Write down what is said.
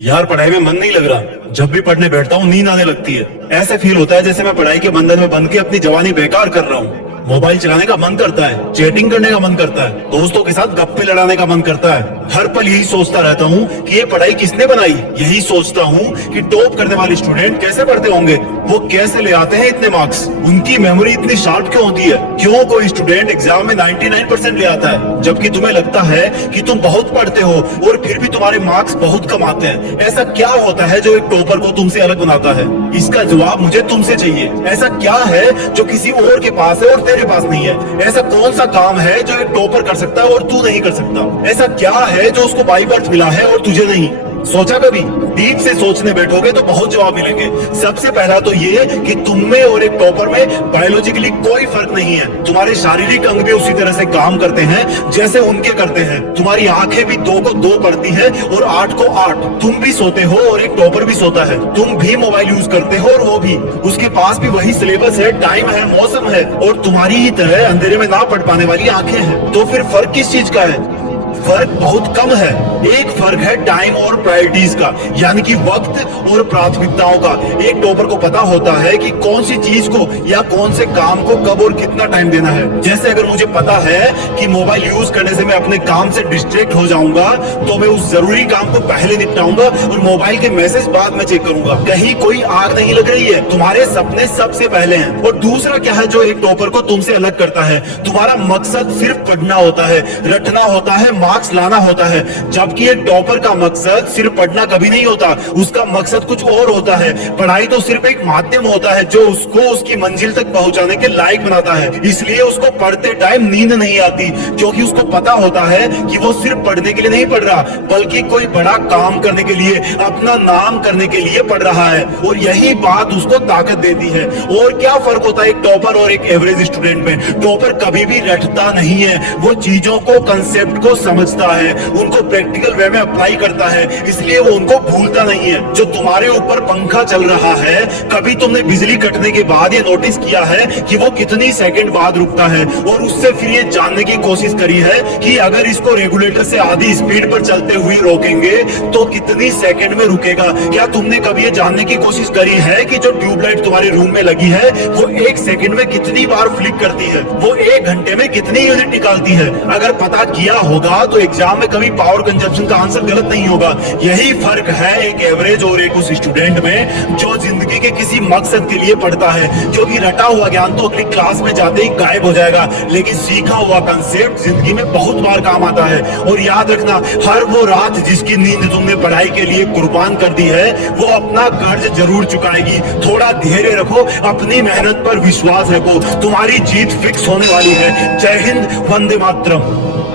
यार पढ़ाई में मन नहीं लग रहा। जब भी पढ़ने बैठता हूँ नींद आने लगती है। ऐसे फील होता है जैसे मैं पढ़ाई के बंधन में बंध के अपनी जवानी बेकार कर रहा हूँ। मोबाइल चलाने का मन करता है, चैटिंग करने का मन करता है, दोस्तों के साथ गप्पे लड़ाने का मन करता है। हर पल यही सोचता रहता हूँ कि ये पढ़ाई किसने बनाई। यही सोचता हूँ कि टॉप करने वाले स्टूडेंट कैसे पढ़ते होंगे, वो कैसे ले आते हैं इतने मार्क्स, उनकी मेमोरी इतनी शार्प क्यों होती है, क्यों कोई स्टूडेंट एग्जाम में 99% ले आता है जबकि तुम्हें लगता है कि तुम बहुत पढ़ते हो और फिर भी तुम्हारे मार्क्स बहुत कम आते हैं। ऐसा क्या होता है जो एक टॉपर को तुमसे अलग बनाता है? इसका जवाब मुझे तुमसे चाहिए। ऐसा क्या है जो किसी और के पास है और तेरे पास नहीं है? ऐसा कौन सा काम है जो एक टॉपर कर सकता है और तू नहीं कर सकता? ऐसा क्या है जो उसको बाई बर्थ मिला है और तुझे नहीं? सोचा कभी? डीप से सोचने बैठोगे तो बहुत जवाब मिलेंगे। सबसे पहला तो ये कि तुम में और एक टॉपर में बायोलॉजिकली कोई फर्क नहीं है। तुम्हारे शारीरिक अंग भी उसी तरह से काम करते हैं जैसे उनके करते हैं। तुम्हारी आंखें भी 2 को 2 पढ़ती हैं और 8 को 8। तुम भी सोते हो और एक टॉपर भी सोता है। तुम भी मोबाइल यूज करते हो और वो भी। उसके पास भी वही सिलेबस है, टाइम है, मौसम है और तुम्हारी ही तरह अंधेरे में ना पढ़ पाने वाली आंखें हैं। तो फिर फर्क किस चीज का है? फर्क बहुत कम है। एक फर्क है टाइम और प्रायोरिटीज का, यानी कि वक्त और प्राथमिकताओं का। एक टॉपर को पता होता है कि कौन सी चीज को या कौन से काम को कब और कितना टाइम देना है। जैसे अगर मुझे पता है कि मोबाइल यूज करने से मैं अपने काम से डिस्ट्रैक्ट हो जाऊंगा तो मैं उस जरूरी काम को पहले निपटाऊंगा और मोबाइल के मैसेज बाद में चेक करूंगा। कहीं कोई आग नहीं लग रही है, तुम्हारे सपने सबसे पहले हैं। और दूसरा क्या है जो एक टॉपर को तुमसे अलग करता है? तुम्हारा मकसद सिर्फ पढ़ना होता है, रटना होता है, मार्क्स लाना होता है। जबकि एक टॉपर का मकसद सिर्फ पढ़ना कभी नहीं होता, उसका मकसद कुछ और होता है। पढ़ाई तो सिर्फ एक माध्यम होता है जो उसको उसकी मंजिल तक पहुंचाने के लायक बनाता है। इसलिए उसको पढ़ते टाइम नींद नहीं आती, क्योंकि उसको पता होता है कि वो सिर्फ पढ़ने के लिए नहीं पढ़ रहा, बल्कि कोई बड़ा काम करने के लिए, अपना नाम करने के लिए पढ़ रहा है। और यही बात उसको ताकत देती है। और क्या फर्क होता है एक टॉपर और एक एवरेज स्टूडेंट में? टॉपर कभी भी रटता नहीं है, वो चीजों को, कंसेप्ट को समझता है, उनको प्रैक्टिकल वे में अप्लाई करता है, इसलिए वो उनको भूलता नहीं है। जो तुम्हारे ऊपर पंखा चल रहा है, कभी तुमने बिजली कटने के बाद ये नोटिस किया है कि वो कितनी सेकंड बाद रुकता है? और उससे फिर ये जानने की कोशिश करी है कि अगर इसको रेगुलेटर से आधी स्पीड पर चलते हुए रोकेंगे तो कितनी सेकंड में रुकेगा? क्या तुमने कभी ये जानने की कोशिश करी है कि जो ट्यूबलाइट तुम्हारे रूम में लगी है वो 1 सेकंड में कितनी बार फ्लिक करती है, वो 1 घंटे में कितनी यूनिट निकालती है? अगर पता किया होगा तो एग्जाम में कभी पावर कंजप्शन का आंसर गलत नहीं होगा। यही फर्क है एक एवरेज और एक उस स्टूडेंट में जो जिंदगी के किसी मकसद के लिए पढ़ता है। क्योंकि रटा हुआ ज्ञान तो अगली क्लास में जाते ही गायब हो जाएगा, लेकिन सीखा हुआ कंसेप्ट जिंदगी में बहुत बार काम आता है। और याद रखना, हर वो रात जिसकी नींद तुमने पढ़ाई के लिए कुर्बान कर दी है वो अपना कर्ज जरूर चुकाएगी। थोड़ा धैर्य रखो, अपनी मेहनत पर विश्वास रखो, तुम्हारी जीत फिक्स होने वाली है। जय हिंद, वंदे मातरम।